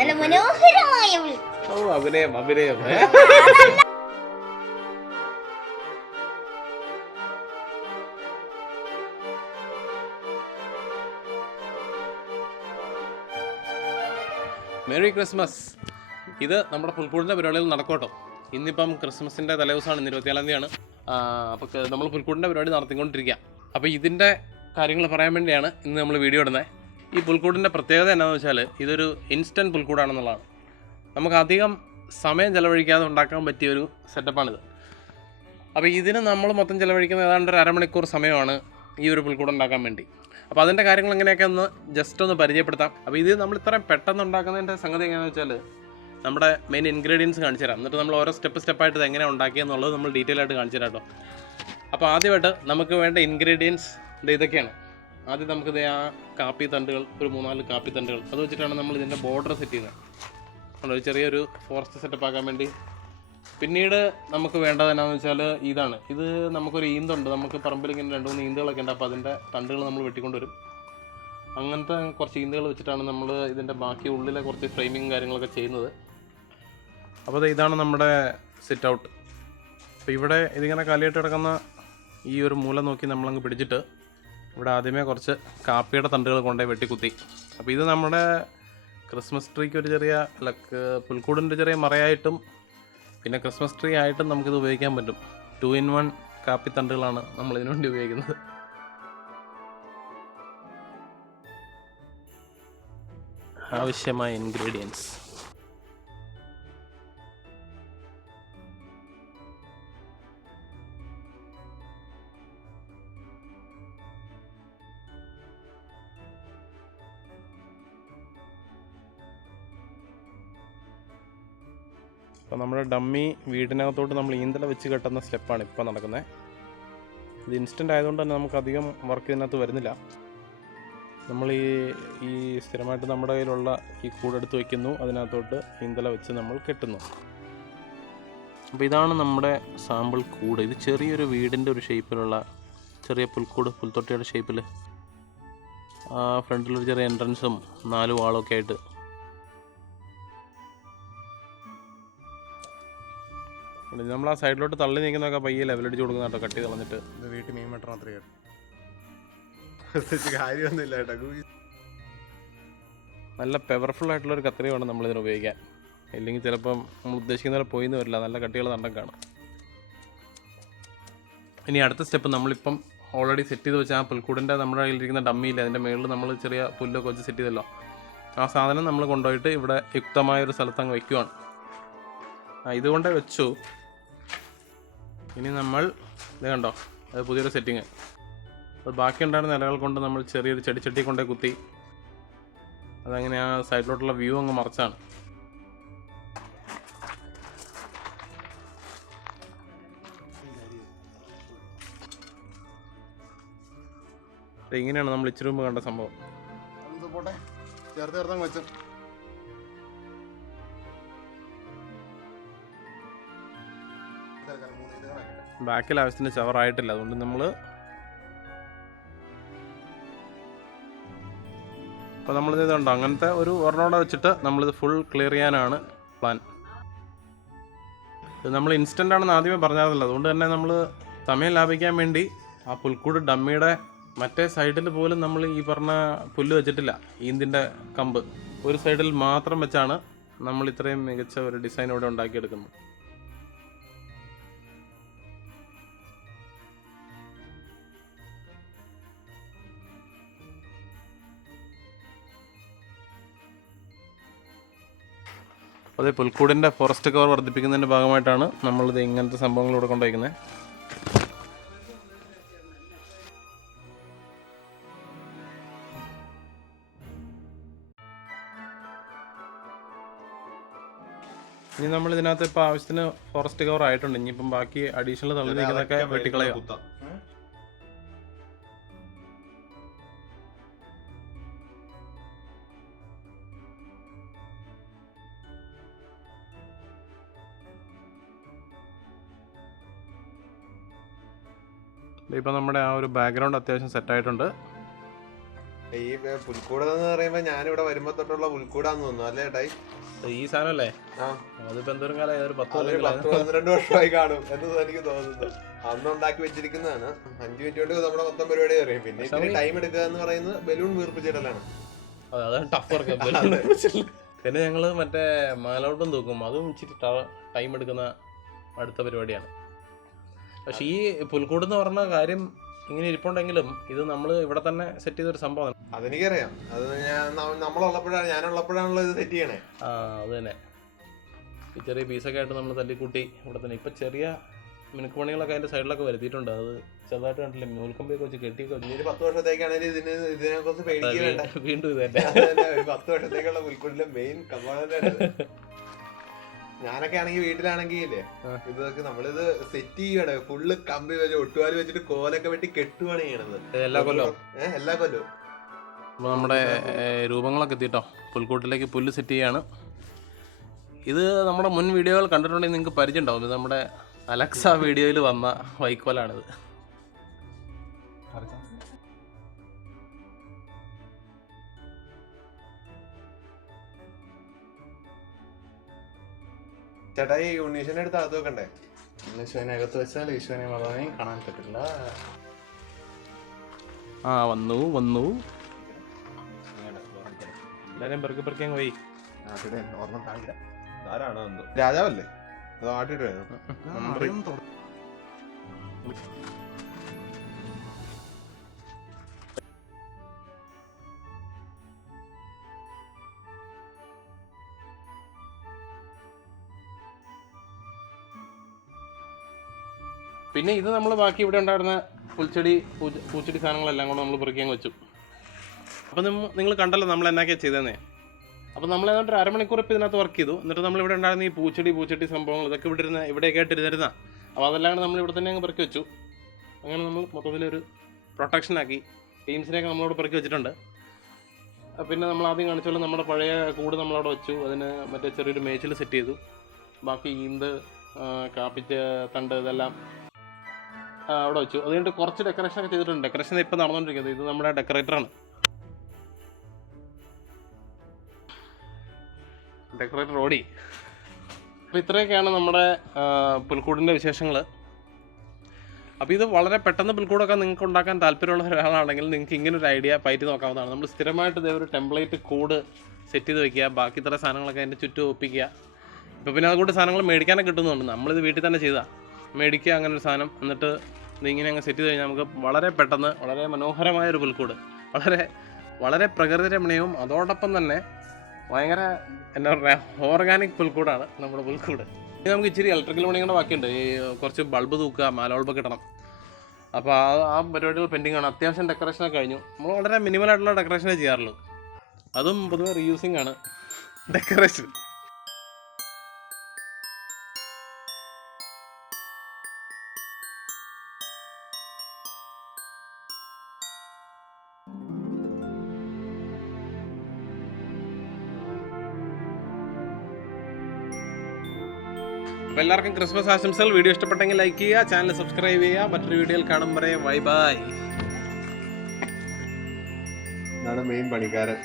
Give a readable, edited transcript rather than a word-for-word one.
നല്ല മനോഹരമായ ഓ അഭിനയം അഭിനയം. Merry Christmas. ഇത് നമ്മുടെ പുൽക്കൂടിൻ്റെ പരിപാടികൾ നടക്കോട്ടോ. ഇന്നിപ്പം ക്രിസ്മസിൻ്റെ തലേദിവസമാണ്, ഇന്ന് 24-ാം തീയതിയാണ്. അപ്പോൾ നമ്മൾ പുൽക്കൂടിൻ്റെ പരിപാടി നടത്തിക്കൊണ്ടിരിക്കുക. അപ്പോൾ ഇതിൻ്റെ കാര്യങ്ങൾ പറയാൻ വേണ്ടിയാണ് ഇന്ന് നമ്മൾ വീഡിയോ ഇടുന്നത്. ഈ പുൽക്കൂടിൻ്റെ പ്രത്യേകത എന്താണെന്ന് വെച്ചാൽ ഇതൊരു ഇൻസ്റ്റൻറ്റ് പുൽക്കൂടാണെന്നുള്ളതാണ്. നമുക്ക് അധികം സമയം ചിലവഴിക്കാതെ ഉണ്ടാക്കാൻ പറ്റിയൊരു സെറ്റപ്പാണിത്. അപ്പോൾ ഇതിന് നമ്മൾ മൊത്തം ചിലവഴിക്കുന്നത് ഏതാണ്ട് ഒരു അരമണിക്കൂർ സമയമാണ് ഈ ഒരു പുൽക്കൂട് ഉണ്ടാക്കാൻ വേണ്ടി. അപ്പോൾ അതിൻ്റെ കാര്യങ്ങൾ എങ്ങനെയൊക്കെ ഒന്ന് ജസ്റ്റ് ഒന്ന് പരിചയപ്പെടുത്താം. അപ്പോൾ ഇത് നമ്മൾ ഇത്രയും പെട്ടെന്ന് ഉണ്ടാക്കുന്നതിൻ്റെ സംഗതി എങ്ങനെയാണെന്ന് വെച്ചാൽ നമ്മുടെ മെയിൻ ഇൻഗ്രീഡിയൻസ് കാണിച്ചു തരാം. എന്നിട്ട് നമ്മൾ ഓരോ സ്റ്റെപ്പായിട്ട് ഇത് എങ്ങനെ ഉണ്ടാക്കിയെന്നുള്ളത് നമ്മൾ ഡീറ്റെയിൽ ആയിട്ട് കാണിച്ചു തരാം കേട്ടോ. അപ്പോൾ ആദ്യമായിട്ട് നമുക്ക് വേണ്ട ഇൻഗ്രീഡിയൻസ് ഇതൊക്കെയാണ്. ആദ്യം നമുക്കിത് ആ കാപ്പി തണ്ടുകൾ, ഒരു 3-4 കാപ്പി തണ്ടുകൾ, അത് വെച്ചിട്ടാണ് നമ്മൾ ഇതിൻ്റെ ബോർഡർ സെറ്റ് ചെയ്യുന്നത്. ഒരു ചെറിയൊരു ഫോറസ്റ്റ് സെറ്റപ്പ് ആക്കാൻ വേണ്ടി. പിന്നീട് നമുക്ക് വേണ്ടത് എന്നാന്ന് വെച്ചാൽ ഇതാണ്. ഇത് നമുക്കൊരു ഈന്തുണ്ട്, നമുക്ക് പറമ്പിൽ ഇങ്ങനെ 2-3 ഈന്തുകളൊക്കെ ഉണ്ട്. അപ്പോൾ അതിൻ്റെ തണ്ടുകൾ നമ്മൾ വെട്ടിക്കൊണ്ടുവരും. അങ്ങനത്തെ കുറച്ച് ഈന്തുകൾ വെച്ചിട്ടാണ് നമ്മൾ ഇതിൻ്റെ ബാക്കി ഉള്ളിലെ കുറച്ച് ഫ്രെയിമിങ് കാര്യങ്ങളൊക്കെ ചെയ്യുന്നത്. അപ്പോൾ ഇതാണ് നമ്മുടെ സിറ്റ് ഔട്ട്. അപ്പോൾ ഇവിടെ ഇതിങ്ങനെ കാലിയായിട്ട് കിടക്കുന്ന ഈ ഒരു മൂല നോക്കി നമ്മളങ്ങ് പിടിച്ചിട്ട് ഇവിടെ ആദ്യമേ കുറച്ച് കാപ്പിയുടെ തണ്ടുകൾ കൊണ്ടുപോയി വെട്ടിക്കുത്തി. അപ്പോൾ ഇത് നമ്മുടെ ക്രിസ്മസ് ട്രീക്ക് ഒരു ചെറിയ പുൽക്കൂടിൻ്റെ ചെറിയ മറയായിട്ടും പിന്നെ ക്രിസ്മസ് ട്രീ ആയിട്ടും നമുക്കിത് ഉപയോഗിക്കാൻ പറ്റും. 2-in-1 കാപ്പി തണ്ടുകളാണ് നമ്മളിതിനു വേണ്ടി ഉപയോഗിക്കുന്നത്. ആവശ്യമായ ഇൻഗ്രീഡിയൻസ് അപ്പോൾ നമ്മുടെ ഡമ്മി വീടിനകത്തോട്ട് നമ്മൾ ഈന്തല വെച്ച് കെട്ടുന്ന സ്റ്റെപ്പാണ് ഇപ്പോൾ നടക്കുന്നത്. ഇത് ഇൻസ്റ്റൻ്റ് ആയതുകൊണ്ട് തന്നെ നമുക്ക് അധികം വർക്ക് ഇതിനകത്ത് വരുന്നില്ല. നമ്മൾ ഈ സ്ഥിരമായിട്ട് നമ്മുടെ കയ്യിലുള്ള ഈ കൂടെടുത്ത് വയ്ക്കുന്നു, അതിനകത്തോട്ട് ഈന്തല വെച്ച് നമ്മൾ കെട്ടുന്നു. അപ്പോൾ ഇതാണ് നമ്മുടെ സാമ്പിൾ കൂട്. ഇത് ചെറിയൊരു വീടിൻ്റെ ഒരു ഷേപ്പിലുള്ള ചെറിയ പുൽക്കൂട്, പുൽത്തൊട്ടിയുടെ ഷേപ്പിൽ. ഫ്രണ്ടിലൊരു ചെറിയ എൻട്രൻസും 4 വാളൊക്കെ ആയിട്ട്. നമ്മൾ ആ സൈഡിലോട്ട് തള്ളി നീക്കുന്നതൊക്കെ പയ്യെ ലെവലടിച്ച് കൊടുക്കുന്ന കേട്ടോ, കട്ടി കളഞ്ഞിട്ട്. വീട്ടിൽ മീൻ വെട്ടണം അത്രയും കാര്യമൊന്നുമില്ല കേട്ടോ. നല്ല പവർഫുൾ ആയിട്ടുള്ളൊരു കത്രി വേണം നമ്മളിതിന് ഉപയോഗിക്കാൻ. ഇല്ലെങ്കിൽ ചിലപ്പം നമ്മൾ ഉദ്ദേശിക്കുന്ന പോലെ പോയിന്ന് വരില്ല, നല്ല കട്ടിയുള്ള തണ്ടം കാണും. ഇനി അടുത്ത സ്റ്റെപ്പ്, നമ്മളിപ്പം ഓൾറെഡി സെറ്റ് ചെയ്ത് വെച്ചാൽ ആ പുൽക്കൂടിൻ്റെ നമ്മുടെ കയ്യിലിരിക്കുന്ന ഡമ്മിയില്ല, അതിൻ്റെ മുകളിൽ നമ്മൾ ചെറിയ പുല്ലൊക്കെ വെച്ച് സെറ്റ് ചെയ്തല്ലോ, ആ സാധനം നമ്മൾ കൊണ്ടുപോയിട്ട് ഇവിടെ യുക്തമായൊരു സ്ഥലത്ത് അങ്ങ് വയ്ക്കുവാണ്. ഇതുകൊണ്ടേ വെച്ചു. ഇനി നമ്മൾ ഇത് കണ്ടോ, അത് പുതിയൊരു സെറ്റിങ്. അത് ബാക്കിയുണ്ടായിരുന്ന ഇലകൾ കൊണ്ട് നമ്മൾ ചെറിയൊരു ചെടിച്ചട്ടി കൊണ്ടേ കുത്തി അതങ്ങനെ ആ സൈഡിലോട്ടുള്ള വ്യൂ അങ്ങ് മറച്ചാണ്. ഇങ്ങനെയാണ് നമ്മൾ ഇച്ചിരി മുമ്പ് കണ്ട സംഭവം. ബാക്കിൽ ആവശ്യത്തിന് ചവറായിട്ടില്ല, അതുകൊണ്ട് നമ്മൾ അപ്പോൾ നമ്മളിത് ഇതുണ്ടോ അങ്ങനത്തെ ഒരു ഒരെണ്ണോടെ വെച്ചിട്ട് നമ്മളിത് ഫുൾ ക്ലിയർ ചെയ്യാനാണ് പ്ലാൻ. ഇത് നമ്മൾ ഇൻസ്റ്റൻ്റ് ആണെന്ന് ആദ്യമേ പറഞ്ഞായിരുന്നല്ലോ, അതുകൊണ്ട് തന്നെ നമ്മൾ സമയം ലാഭിക്കാൻ വേണ്ടി ആ പുൽക്കൂട് ഡമ്മിയുടെ മറ്റേ സൈഡിൽ പോലും നമ്മൾ ഈ പറഞ്ഞ പുല്ല് വെച്ചിട്ടില്ല. ഈന്തിൻ്റെ കമ്പ് ഒരു സൈഡിൽ മാത്രം വെച്ചാണ് നമ്മൾ ഇത്രയും മികച്ച ഒരു ഡിസൈൻ ഇവിടെ ഉണ്ടാക്കിയെടുക്കുന്നത്. അതേ പുൽക്കൂടിൻ്റെ ഫോറസ്റ്റ് കവർ വർദ്ധിപ്പിക്കുന്നതിൻ്റെ ഭാഗമായിട്ടാണ് നമ്മളിത് ഇങ്ങനത്തെ സംഭവങ്ങൾ ഇവിടെ കൊണ്ടുവയ്ക്കുന്നത്. ഇനി നമ്മൾ ഇതിനകത്ത് ഇപ്പോൾ ആവശ്യത്തിന് ഫോറസ്റ്റ് കവർ ആയിട്ടുണ്ട്. ഇനിയിപ്പം ബാക്കി അഡീഷണൽ തള്ളി നിൽക്കുന്നതൊക്കെ വെട്ടിക്കളയോ. ഇപ്പോൾ നമ്മുടെ ആ ഒരു ബാക്ക്ഗ്രൗണ്ട് അത്യാവശ്യം സെറ്റായിട്ടുണ്ട്. ഈ പുൽക്കൂട് എന്ന് പറയുമ്പോ ഞാനിവിടെ വരുമ്പോ തൊട്ടുള്ള പുൽക്കൂടാന്ന് തോന്നുന്നു അല്ലേ ഏട്ടായി? ഈ സാധനമല്ലേ? ആ, അതിപ്പോ എന്തോരം കാലമായി? ഒരു 10 അതൊരു 10-12 വർഷമായി കാണും എന്ന് എനിക്ക് തോന്നുന്നു. അന്ന് ഉണ്ടാക്കി വെച്ചിരിക്കുന്നതാണ്. 5 മിനിറ്റ് കൊണ്ട് നമ്മുടെ മൊത്തം പരിപാടി അറിയാം. പിന്നെ ഇത്തിരി ടൈം എടുക്കുക എന്ന് പറയുന്നത് ബലൂൺ വീർപ്പിച്ചിടലാണ്. അതാണ് ടഫ് വർക്ക്. പിന്നെ ഞങ്ങള് മറ്റേ മാലോട്ടും തൂക്കും, അതും ഇച്ചിരി ടൈം എടുക്കുന്ന അടുത്ത പരിപാടിയാണ്. പക്ഷെ ഈ പുൽക്കൂട് എന്ന് പറഞ്ഞ കാര്യം ഇങ്ങനെ ഇരിപ്പുണ്ടെങ്കിലും ഇത് നമ്മൾ ഇവിടെ തന്നെ സെറ്റ് ചെയ്തൊരു സംഭവമാണ്. അതെനിക്കറിയാം. അത് ഞാനുള്ളപ്പോഴാണല്ലോ ഇത് സെറ്റ് ചെയ്യണേ. അത് തന്നെ. ഈ ചെറിയ പീസൊക്കെ ആയിട്ട് നമ്മൾ തല്ലിക്കൂട്ടി ഇവിടെ തന്നെ. ഇപ്പം ചെറിയ മിനുക്കുമണികളൊക്കെ അതിൻ്റെ സൈഡിലൊക്കെ വരുത്തിയിട്ടുണ്ട്. അത് ചെറുതായിട്ട് കണ്ടില്ലേ, നൂൽക്കമ്പിയൊക്കെ വെച്ച് കെട്ടിയൊക്കെ വെച്ച്. ഒരു 10 വർഷത്തേക്കാണെങ്കിൽ ഇതിനെ കുറിച്ച് പേടിക്കേണ്ട. വീണ്ടും ഇത് തന്നെ ഒരു 10 വർഷത്തേക്കുള്ള പുൽക്കൂടിലെ മെയിൻ കമ്പോണന്റ്. ഞാനൊക്കെ ആണെങ്കിൽ വീട്ടിലാണെങ്കിൽ ഇതൊക്കെ നമ്മളിത് സെറ്റ് ചെയ്യണേ. ഫുള്ള് കമ്പി വെച്ച് ഒട്ടുപാല് വെച്ചിട്ട് കോലൊക്കെ വെട്ടി കെട്ടുവാണ് ചെയ്യണത് എല്ലാ കൊല്ലവും. നമ്മുടെ രൂപങ്ങളൊക്കെ എത്തിയിട്ടോ. പുൽക്കൂട്ടിലേക്ക് പുല്ല് സെറ്റ് ചെയ്യാണ്. ഇത് നമ്മുടെ മുൻ വീഡിയോകൾ കണ്ടിട്ടുണ്ടെങ്കിൽ നിങ്ങൾക്ക് പരിചയം ഉണ്ടാവും. ഇത് നമ്മുടെ അലക്സ വീഡിയോയിൽ വന്ന വൈക്കോലാണിത്. ചേട്ടാ ഈ ഉണ്ണീശ്വരനെ എടുത്ത് അകത്ത് വെക്കണ്ടേ? ഈശോനെ അകത്ത് വെച്ചാൽ ഈശോനെ മാത്രമേ കാണാൻ പറ്റില്ല. വന്നു എല്ലാരും പെറുക്കി അങ്ങ് പോയി. രാജാവല്ലേ? അത് ആട്ടിട്ട് പിന്നെ ഇത് നമ്മൾ ബാക്കി ഇവിടെ ഉണ്ടായിരുന്ന പൂച്ചെടി സാധനങ്ങളെല്ലാം കൂടെ നമ്മൾ പെറുക്കി അങ്ങ് വെച്ചു. അപ്പം നിങ്ങൾ കണ്ടല്ലോ നമ്മൾ എന്നൊക്കെയാണ് ചെയ്തതെന്നേ. അപ്പോൾ നമ്മൾ ഏതാണ്ട് 1/2 മണിക്കൂർ ഇപ്പോൾ ഇതിനകത്ത് വർക്ക് ചെയ്തു. എന്നിട്ട് നമ്മളിവിടെ ഉണ്ടായിരുന്ന ഈ പൂച്ചെടി സംഭവങ്ങൾ ഇതൊക്കെ ഇവിടെയൊക്കെ ആയിട്ട് ഇരുന്നിരുന്ന. അപ്പോൾ അതെല്ലാം നമ്മൾ ഇവിടെ തന്നെ അങ്ങ് പെറുക്കി വെച്ചു. അങ്ങനെ നമ്മൾ മൊത്തത്തിലൊരു പ്രൊട്ടക്ഷനാക്കി. ടീംസിനെയൊക്കെ നമ്മളവിടെ പെറുക്കി വെച്ചിട്ടുണ്ട്. പിന്നെ നമ്മൾ ആദ്യം കാണിച്ചോളൂ, നമ്മുടെ പഴയ കൂട് നമ്മളവിടെ വെച്ചു. അതിന് മറ്റേ ചെറിയൊരു മേച്ചിൽ സെറ്റ് ചെയ്തു. ബാക്കി ഈന്ത്, കാപ്പിച്ച തണ്ട് ഇതെല്ലാം അവിടെ വെച്ചു. അത് കഴിഞ്ഞിട്ട് കുറച്ച് ഡെക്കറേഷനൊക്കെ ചെയ്തിട്ടുണ്ട്. ഡെക്കറേഷൻ ഇപ്പം നടന്നുകൊണ്ടിരിക്കുന്നത്. ഇത് നമ്മുടെ ഡെക്കറേറ്ററാണ്. ഡെക്കറേറ്റർ ഓടി. അപ്പോൾ ഇത്രയൊക്കെയാണ് നമ്മുടെ പുൽക്കൂടിൻ്റെ വിശേഷങ്ങൾ. അപ്പോൾ ഇത് വളരെ പെട്ടെന്ന് പുൽക്കൂടൊക്കെ നിങ്ങൾക്ക് ഉണ്ടാക്കാൻ താല്പര്യമുള്ള ഒരാളാണെങ്കിൽ നിങ്ങൾക്ക് ഇങ്ങനൊരു ഐഡിയ പയറ്റി നോക്കാവുന്നതാണ്. നമ്മൾ സ്ഥിരമായിട്ട് ഇതേ ഒരു ടെംപ്ലേറ്റ് കൂട് സെറ്റ് ചെയ്ത് വെക്കുക. ബാക്കി ഇത്ര സാധനങ്ങളൊക്കെ അതിൻ്റെ ചുറ്റും ഒപ്പിക്കുക. ഇപ്പോൾ പിന്നെ അതുകൊണ്ട് സാധനങ്ങൾ മേടിക്കാനൊക്കെ കിട്ടുന്നുണ്ട്. നമ്മളിത് വീട്ടിൽ തന്നെ ചെയ്താൽ മേടിക്കുക അങ്ങനെ ഒരു സാധനം. എന്നിട്ട് ഇതിങ്ങനെ അങ്ങ് സെറ്റ് ചെയ്ത് കഴിഞ്ഞാൽ നമുക്ക് വളരെ പെട്ടെന്ന് വളരെ മനോഹരമായൊരു പുൽക്കൂട്, വളരെ പ്രകൃതി രമണീയവും അതോടൊപ്പം തന്നെ ഭയങ്കര എന്താ പറയുക ഓർഗാനിക് പുൽക്കൂടാണ് നമ്മുടെ പുൽക്കൂട്. ഇനി നമുക്ക് ഇച്ചിരി ഇലക്ട്രിക്കൽ പണി കൂടെ ബാക്കിയുണ്ട്. ഈ കുറച്ച് ബൾബ് തൂക്കുക, മാലബൾബൊക്കെ ഇടണം. അപ്പോൾ ആ പരിപാടികൾ പെൻഡിങ് ആണ്. അത്യാവശ്യം ഡെക്കറേഷനൊക്കെ കഴിഞ്ഞു. നമ്മൾ വളരെ മിനിമലായിട്ടുള്ള ഡെക്കറേഷനേ ചെയ്യാറുള്ളൂ. അതും പൊതുവെ റീയൂസിങ് ആണ് ഡെക്കറേഷൻ. അപ്പോൾ എല്ലാവർക്കും ക്രിസ്മസ് ആശംസകൾ. വീഡിയോ ഇഷ്ടപ്പെട്ടെങ്കിൽ ലൈക്ക് ചെയ്യുക, ചാനൽ സബ്സ്ക്രൈബ് ചെയ്യുക. മറ്റൊരു വീഡിയോയിൽ കാണും വരെ ബൈ. ഇതാണ് മെയിൻ പണിക്കാരൻ.